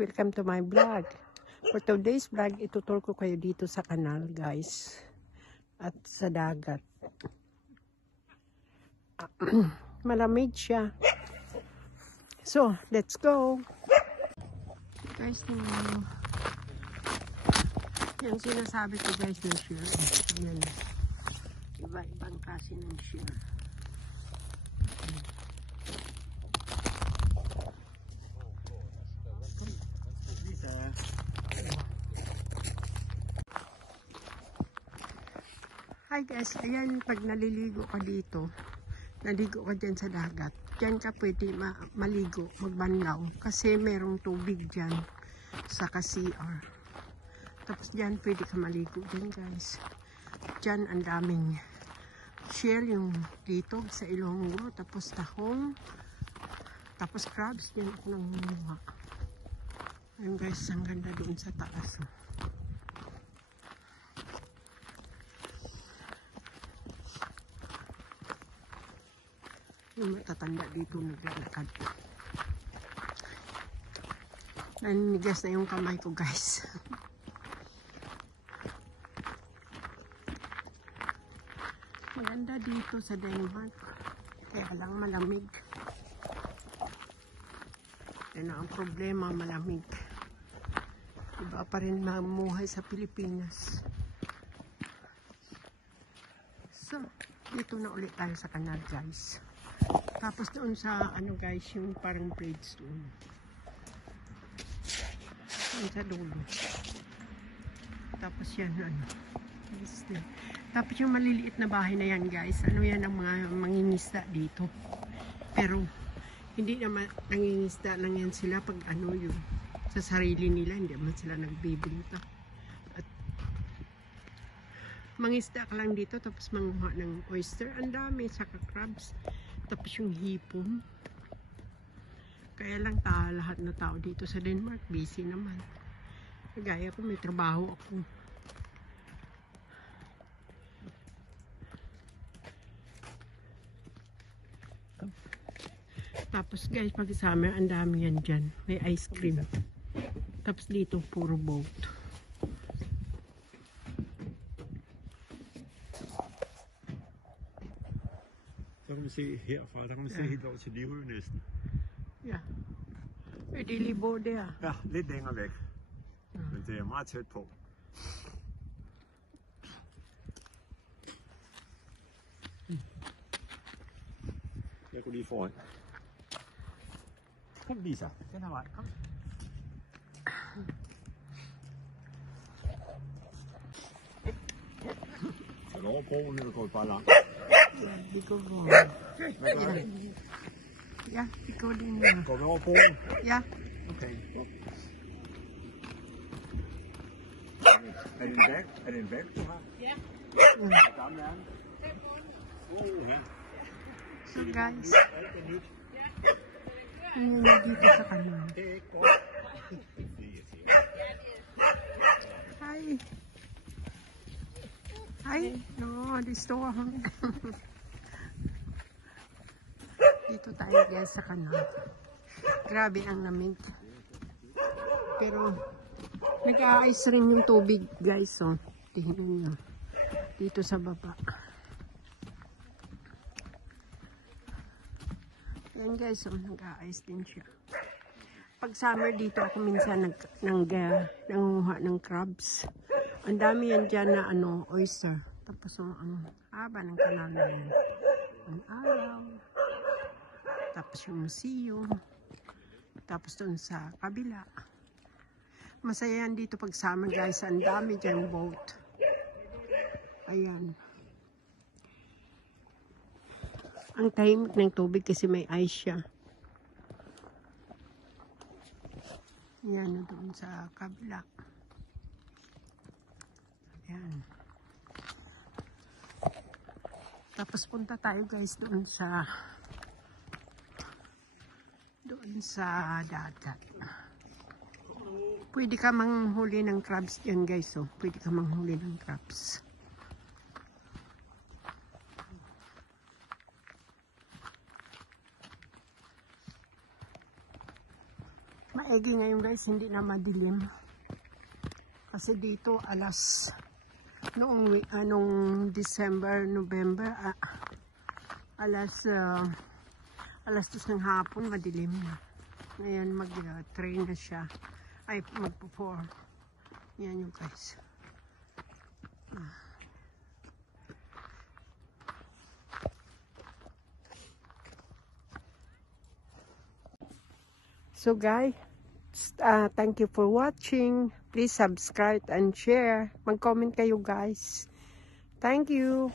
welcome to my vlog. For today's vlog, ituturo ko kayo dito sa kanal guys. At sa dagat. Malamig siya. So, let's go. Guys, tingnan mo. Yung sinasabi ko guys ng shear. Yan. Iba-ibang klase ng shear. Hi guys, ayan, pag naliligo ka dito, naligo ka dyan sa dagat, dyan ka pwede maligo, magbanlaw, kasi merong tubig dyan sa CR. Tapos dyan pwede ka maligo dyan guys. Dyan ang daming shell, yung dito sa Ilonggo, tapos tahong, tapos crabs, dyan ako nangunguha. Ayun guys, ang ganda doon sa taas. Yung matatanda dito naglalakad. Naninigas na yung kamay ko guys. Maganda dito sa Denmark. Kaya lang malamig. Yan ang problema, malamig. Iba pa rin mamuhay sa Pilipinas. So, dito na ulit tayo sa kanal guys. Tapos doon sa ano guys, yung parang bridge doon. Doon sa dulo. Tapos yan ano. Tapos yung maliliit na bahay na yan guys, ano yan ang mga mangingisda dito. Pero hindi naman nangingisda lang yan sila pag ano yung sa sarili nila, hindi naman sila nagbibinta. At mangisda ka lang dito tapos manguha ng oyster, ang dami, saka crabs. Tapos yung hipon. Kaya lang lahat na tao dito sa Denmark busy naman. Kagaya ko, may trabaho ako. Tapos guys, pag summer, ang dami yan dyan. May ice cream. Tapos dito, puro boat. Så kan man se herfra, der kan man se helt over til Livø næsten. Ja. Det er lige hvor der. Ja, lidt længere væk. Men det er meget tæt på. Jeg går lige foran. Kom Lisa, den her vej, kom. Så er over broen, eller går vi bare langt? Ja, vi går hvor. Hvad gør vi? Ja, vi går lige nu. Går vi over broen? Ja. Okay. Er det en valg? Er det en valg, du har? Ja. Hvor gammel er den? 5 måneder. Ja. So guys, Alt er nyt. yun yung dito sa kanal. Det er ikke godt. Hi. Hi. No, det står her. Dito tayo guys sa kanal. Grabe ang lamig. Pero nag-a-ice rin yung tubig guys. So, tingnan nyo. Dito sa baba. Yan guys, so, nag-a-ice din siya. Pag summer dito ako minsan nanguha ng crabs. Ang dami yan dyan na ano, oyster. Tapos ang haba ng kanal na yan. Ang araw. Tapos yung museum. Tapos doon sa kabila. Masaya yan dito pag summer guys. Ang dami dyan boat. Ayan. Ang tahimik ng tubig kasi may ice siya. Yan, doon sa kabila. Yan. Tapos punta tayo guys doon sa dagat. Pwede ka manghuli ng crabs dyan guys. Oh. Pwede ka manghuli ng crabs. Maigi ngayon guys, hindi na madilim. Kasi dito noong December, November, alas 2 ng hapon, madilim na. Ngayon mag-3 na siya. Ay, magpo-4. Yan yung guys. So guys, thank you for watching. Please subscribe and share. Mag-comment kayo guys. Thank you.